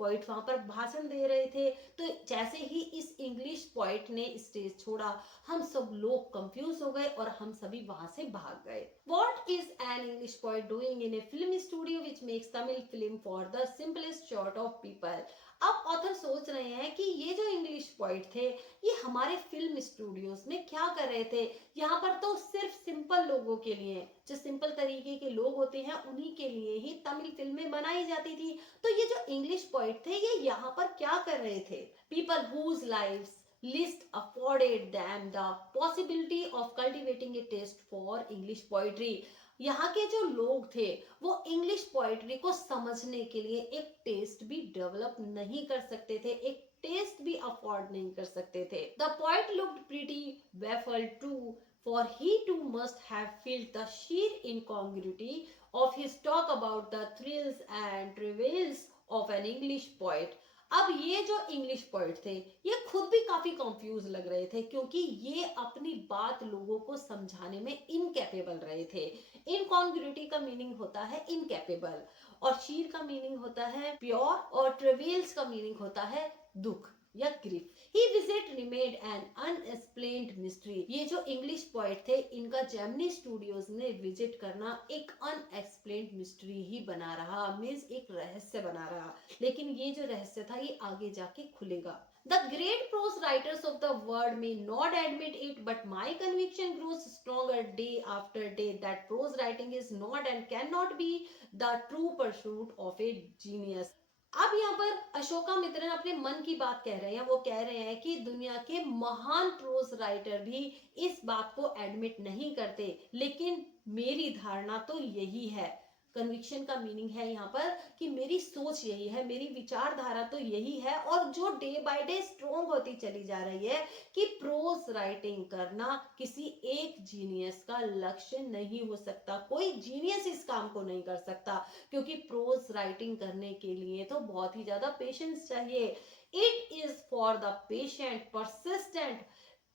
पोइट वहां पर भाषण दे रहे थे, तो जैसे ही इस इंग्लिश पोइट ने स्टेज छोड़ा हम सब लोग कंफ्यूज हो गए और हम सभी वहां से भाग गए। What is an English poet doing in a film studio which makes Tamil film for the simplest sort of people? अब ऑथर सोच रहे हैं कि ये जो इंग्लिश पोइट थे ये हमारे फिल्म स्टूडियोज में क्या कर रहे थे। यहाँ पर तो सिर्फ सिंपल लोगों के लिए, जो सिंपल तरीके के लोग होते हैं उन्हीं के लिए ही तमिल फिल्में बनाई जाती थी। तो ये जो इंग्लिश पोइट थे ये यहाँ पर क्या कर रहे थे। People whose lives list afforded them the possibility of cultivating a taste for English poetry। यहाँ के जो लोग थे वो इंग्लिश पोएट्री को समझने के लिए एक टेस्ट भी डेवलप नहीं कर सकते थे, एक टेस्ट भी अफोर्ड नहीं कर सकते थे। The poet looked pretty baffled too, for he too must have felt the sheer incongruity of his talk about the thrills and travails of an English poet। अब ये जो इंग्लिश पोइट थे ये खुद भी काफी कंफ्यूज लग रहे थे, क्योंकि ये अपनी बात लोगों को समझाने में इनकैपेबल रहे थे। इनकॉन्ग्रुइटी का मीनिंग होता है इनकैपेबल, और शीर का मीनिंग होता है प्योर, और ट्रेवेल्स का मीनिंग होता है दुख, या grief. He visit remained an unexplained mystery. ये जो इंग्लिश पोएट थे, इनका जेमिनी स्टूडियोज ने विजिट करना एक अनएक्सप्लेन्ड मिस्ट्री ही बना रहा, मीन्स एक रहस्य बना रहा। लेकिन ये जो रहस्य था ये आगे जाके खुलेगा। The great prose writers of the world may not admit it, but my conviction grows stronger day after day that prose writing is not and cannot be the true pursuit of a genius. अब यहाँ पर अशोकामित्रन अपने मन की बात कह रहे हैं। वो कह रहे हैं कि दुनिया के महान प्रोज राइटर भी इस बात को एडमिट नहीं करते, लेकिन मेरी धारणा तो यही है। कन्विक्शन का मीनिंग है यहाँ पर कि मेरी सोच यही है, मेरी विचारधारा तो यही है, और जो डे बाय डे स्ट्रॉन्ग होती चली जा रही है कि प्रोज राइटिंग करना किसी एक जीनियस का लक्ष्य नहीं हो सकता। कोई जीनियस इस काम को नहीं कर सकता, क्योंकि प्रोज राइटिंग करने के लिए तो बहुत ही ज्यादा पेशेंस चाहिए। It is for the patient, persistent,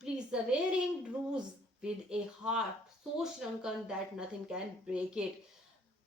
persevering ड्रूज with a heart so shrunken that nothing can break it.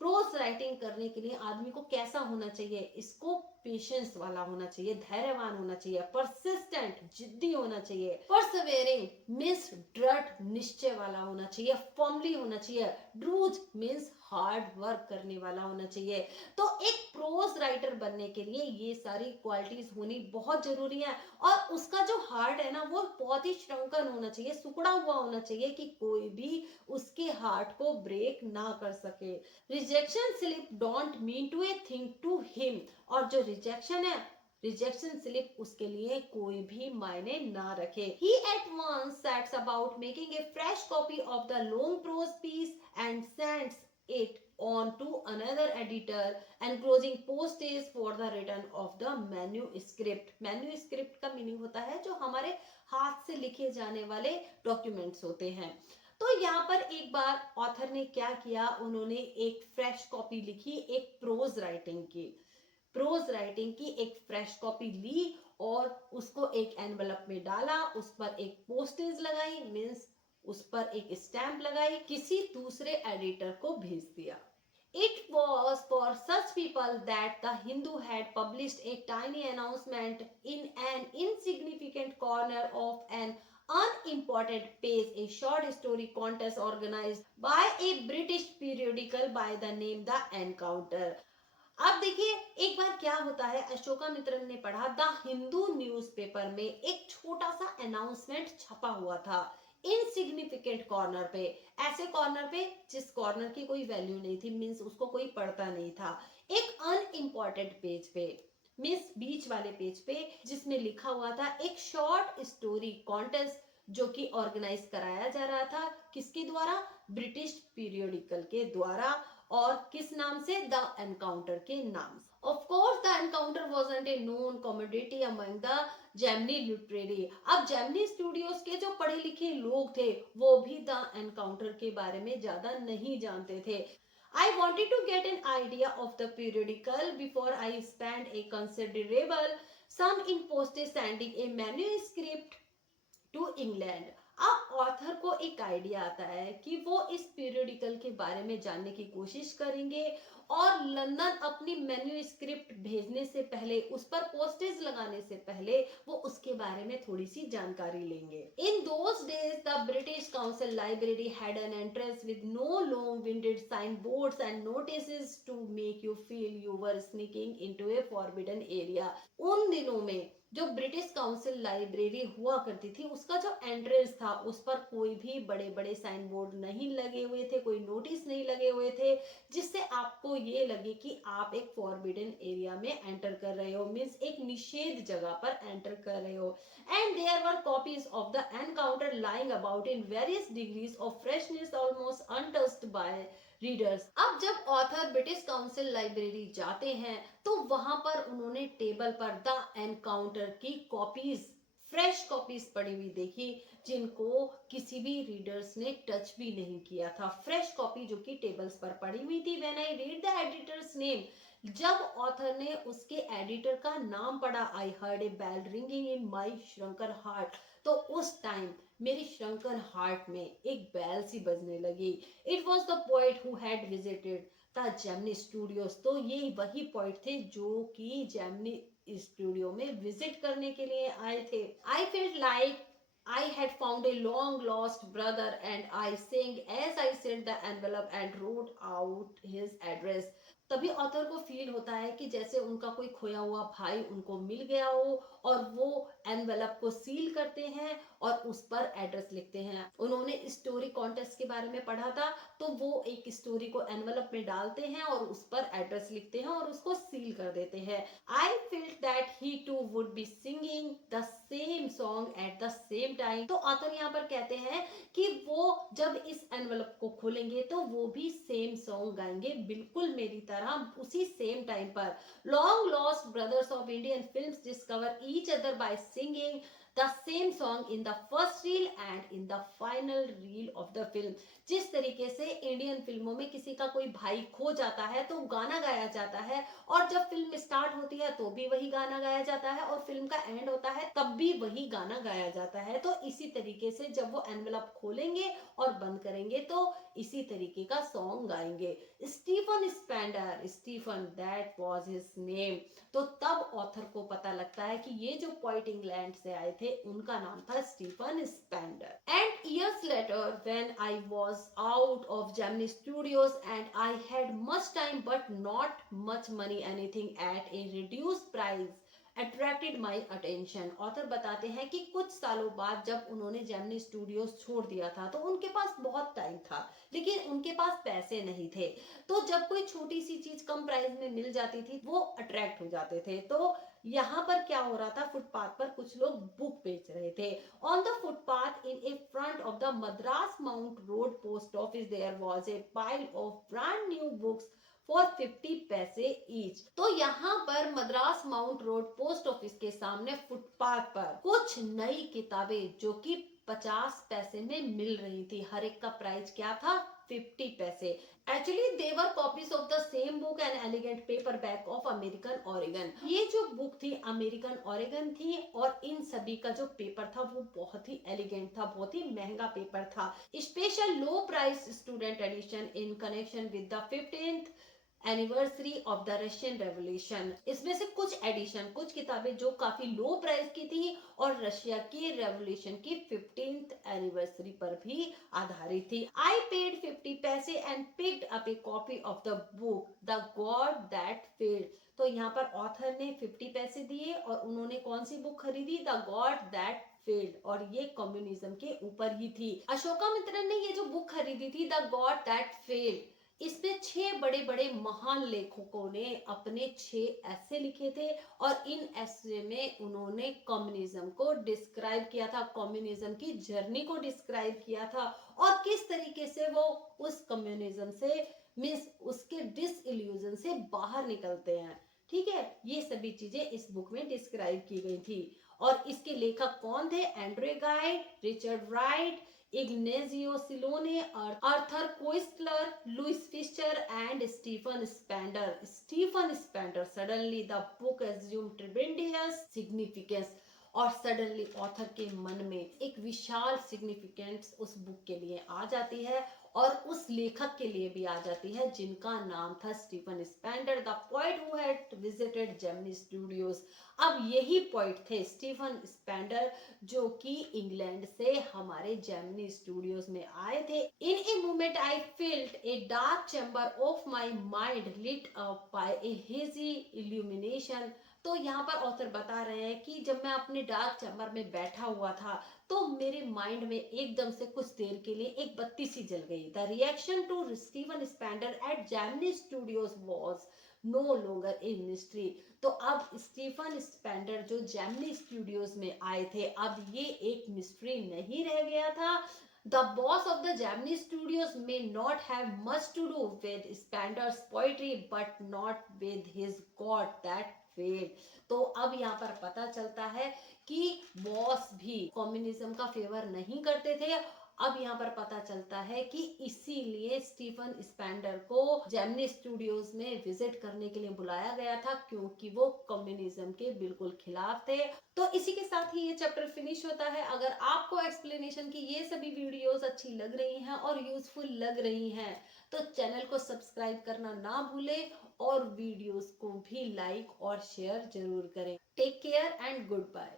Pros writing करने के लिए आदमी को कैसा होना चाहिए? इसको पेशेंस वाला होना चाहिए, धैर्यवान होना चाहिए, परसिस्टेंट, जिद्दी होना चाहिए, परसेवेरिंग मीन्स दृढ़ निश्चय वाला होना चाहिए, फर्मली होना चाहिए, ड्रूज मीन्स हार्ड वर्क करने वाला होना चाहिए। तो एक प्रोज राइटर बनने के लिए ये सारी क्वालिटीज होनी बहुत जरूरी है। और उसका जो हार्ट है ना, वो बहुत ही श्रंकन होना चाहिए, सुकड़ा हुआ होना चाहिए कि कोई भी उसके हार्ट को ब्रेक ना कर सके। Rejection slip don't mean to a thing to him. और जो रिजेक्शन है, रिजेक्शन स्लिप उसके लिए कोई भी मायने ना रखे। He at once sets about making a fresh copy of the long prose piece and sends it on to another editor, enclosing postage for the return of the manuscript. Manuscript का meaning होता है जो हमारे हाथ से लिखे जाने वाले डॉक्यूमेंट्स होते हैं। तो यहाँ पर एक बार ऑथर ने क्या किया, उन्होंने एक फ्रेश कॉपी लिखी, एक प्रोज राइटिंग की एक फ्रेश कॉपी ली और उसको एक एनवलप में डाला, उस पर एक पोस्टेज लगाई, मीन्स उस पर एक स्टैंप लगाई, किसी दूसरे एडिटर को भेज दिया। It was for such people that the Hindu had published a tiny announcement in an insignificant corner of an unimportant page, a short story contest organized by a British periodical by the name The Encounter. अब देखिए एक बार क्या होता है, अशोकामित्रन ने पढ़ा the Hindu newspaper में एक छोटा सा अनाउंसमेंट छपा हुआ था इनसिग्निफिकेंट कॉर्नर पे, ऐसे कॉर्नर पे जिस कॉर्नर की कोई वैल्यू नहीं थी, मींस उसको कोई पढ़ता नहीं था, एक अनइम्पोर्टेंट पेज पे, मींस बीच वाले पेज पे, जिसमें लिखा हुआ था एक शॉर्ट स्टोरी कॉन्टेस्ट जो कि ऑर्गेनाइज कराया जा रहा था, किसके द्वारा? ब्रिटिश पीरियोडिकल के द्वारा। और किस नाम से? द एनकाउंटर के नाम से। Of course, the encounter wasn't a known commodity among the Gemini literary. अब जेमिनी स्टूडियोज के जो पढ़े लिखे लोग थे वो भी द एनकाउंटर के बारे में ज्यादा नहीं जानते थे। I wanted to get an idea of the periodical before I spent a considerable sum in postage sending a manuscript to England. अब ऑथर को एक आइडिया आता है कि वो इस पीरियडिकल के बारे में जानने की कोशिश करेंगे और लंदन अपनी मैन्युस्क्रिप्ट भेजने से पहले, उस पर पोस्टेज लगाने से पहले वो उसके बारे में थोड़ी सी जानकारी लेंगे। In those days the British council library had an entrance with no long winded sign boards and notices to make you feel you were sneaking into a forbidden area. उन दिनों में जो ब्रिटिश काउंसिल लाइब्रेरी हुआ करती थी उसका जो entrance था उस पर कोई भी बड़े बड़े साइन बोर्ड नहीं लगे हुए थे, कोई नोटिस नहीं लगे हुए थे, जिससे आपको ये लगे कि आप एक फॉरबिडन एरिया में एंटर कर रहे हो, मींस एक निषेध जगह पर एंटर कर रहे हो। And there were copies of the Encounter lying about in various degrees of freshness almost untouched by readers. अब जब ऑथर ब्रिटिश काउंसिल लाइब्रेरी जाते हैं तो वहां पर उन्होंने टेबल पर द एनकाउंटर की कॉपीज, फ्रेश कॉपीज पड़ी हुई देखी, जिनको किसी भी रीडर्स ने टच भी नहीं किया था। फ्रेश कॉपी जो कि टेबल्स पर पड़ी हुई थी। When I read the editor's name, जब ऑथर ने उसके एडिटर का नाम पढ़ा, I heard a bell ringing in my shrunken heart, तो उस टाइम मेरी श्रंकन हार्ट में एक बेल सी बजने लगी। It was the poet who had visited the Gemini studios. तो ये वही पॉइंट थे जो कि जेमिनी स्टूडियो में विजिट करने के लिए आए थे। I felt like I had found a long lost brother and I sang as I sent the envelope and wrote out his address। तभी ऑथर को फील होता है कि जैसे उनका कोई खोया हुआ भाई उनको मिल गया हो, और वो एनवेलप को सील करते हैं और उस पर एड्रेस लिखते हैं। उन्होंने स्टोरी कॉन्टेस्ट के बारे में पढ़ा था, तो वो एक स्टोरी को एनवेलप में डालते हैं और उस पर एड्रेस लिखते हैं और उसको सील कर देते हैं। I felt that he too would be singing the same song at the same time. तो ऑथर यहाँ पर कहते हैं कि वो जब इस एनवेलप को खोलेंगे तो वो भी सेम सॉन्ग गाएंगे, बिल्कुल मेरी तरह उसी सेम टाइम पर। Long lost brothers of Indian films discover each other by singing the same song in the first reel and in the final reel of the film। जिस तरीके से इंडियन फिल्मों में किसी का कोई भाई खो जाता है तो गाना गाया जाता है, और जब फिल्म स्टार्ट होती है तो भी वही गाना गाया जाता है, और फिल्म का एंड होता है तब भी वही गाना गाया जाता है। तो इसी तरीके से जब वो एनवेलप खोलेंगे और बंद करेंगे तो इसी तरीके का सॉन्ग गाएंगे। Stephen Spender, Stephen that was his name. तो तब ऑथर को पता लगता है कि ये जो पोइट इंग्लैंड से आए थे उनका नाम था Stephen Spender. And years later when I was out of Gemini Studios and I had much time but not much money, anything at a reduced price attracted my attention. Author बताते हैं कि कुछ सालों बाद जब उन्होंने जेमिनी स्टूडियोज छोड़ दिया था तो उनके पास बहुत टाइम था, लेकिन उनके पास पैसे नहीं थे। तो जब कोई छोटी सी चीज कम प्राइस में मिल जाती थी वो अट्रैक्ट हो जाते थे। तो यहाँ पर क्या हो रहा था, फुटपाथ पर कुछ लोग बुक बेच रहे थे। On the footpath in a front of the Madras Mount Road post office there was a pile of brand new books for 50 paise each. तो यहाँ पर Madras Mount Road post office के सामने फुटपाथ पर कुछ नई किताबें जो कि 50 पैसे में मिल रही थी। हर एक का प्राइस क्या था, 50 पैसे। Actually they were copies of the same book and elegant paper back of American Oregon. ये जो बुक थी अमेरिकन ओरेगन थी, और इन सभी का जो पेपर था वो बहुत ही एलिगेंट था, बहुत ही महंगा पेपर था। Special low price student edition in connection with the 15th anniversary of the Russian revolution. इसमें से कुछ एडिशन, कुछ किताबें जो काफी लो प्राइस की थी और रशिया की रेवोल्यूशन की 15th एनिवर्सरी पर भी आधारित थी। आई पेड 50 पैसे and picked up A copy of the book the God that failed. तो यहाँ पर ऑथर ने 50 पैसे दिए और उन्होंने कौन सी बुक खरीदी, द गॉड दैट फेल्ड, और ये कम्युनिज्म के ऊपर ही थी। अशोकामित्रन ने ये जो बुक खरीदी थी द गॉड दैट फेल्ड, इसमें 6 बड़े बड़े महान लेखकों ने अपने 6 ऐसे लिखे थे, और इन ऐसे में उन्होंने कम्युनिज्म को डिस्क्राइब किया था, कम्युनिज्म की जर्नी को डिस्क्राइब किया था, और किस तरीके से वो उस कम्युनिज्म से मींस उसके डिसइल्यूजन से बाहर निकलते हैं। ठीक है, ये सभी चीजें इस बुक में डिस्क्राइब की गई थी। और इसके लेखक कौन थे, Andre Gide, Richard Wright, Ignazio Silone, Arthur Koestler, Louis Fischer and Stephen Spender. Stephen Spender, suddenly the book assumed tremendous significance, और सडनली ऑथर के मन में एक विशाल सिग्निफिकेंस उस बुक के लिए आ जाती है, और उस लेखक के लिए भी आ जाती है जिनका नाम था Stephen Spender, the poet who had visited Gemini Studios. अब यही पोएट थे स्टीफन स्पेंडर जो कि इंग्लैंड से हमारे जेमिनी स्टूडियोज में आए थे। In a moment I felt a dark chamber of my mind lit up by a hazy illumination. तो यहाँ पर ऑथर बता रहे हैं कि जब मैं अपने डार्क चैम्बर में बैठा हुआ था तो मेरे माइंड में एकदम से कुछ देर के लिए एक बत्ती सी जल गई। The reaction to Stephen Spender at Gemini Studios was no longer a mystery. तो अब स्टीफन स्पेंडर जो जेमिनी स्टूडियोज में आए थे, अब ये एक मिस्ट्री नहीं रह गया था। The boss of the Gemini Studios may not have much to do with Spender's poetry, but not with his God that failed। तो अब यहाँ पर पता चलता है कि बॉस भी कम्युनिज्म का फेवर नहीं करते थे। अब यहाँ पर पता चलता है कि इसीलिए स्टीफन स्पेंडर को जेमिनी स्टूडियोज में विजिट करने के लिए बुलाया गया था, क्योंकि वो कम्युनिज्म के बिल्कुल खिलाफ थे। तो इसी के साथ ही ये चैप्टर फिनिश होता है। अगर आपको एक्सप्लेनेशन की ये सभी वीडियोस अच्छी लग रही हैं और यूजफुल लग रही हैं तो चैनल को सब्सक्राइब करना ना भूलें और वीडियोस को भी लाइक और शेयर जरूर करें। Take care and good bye.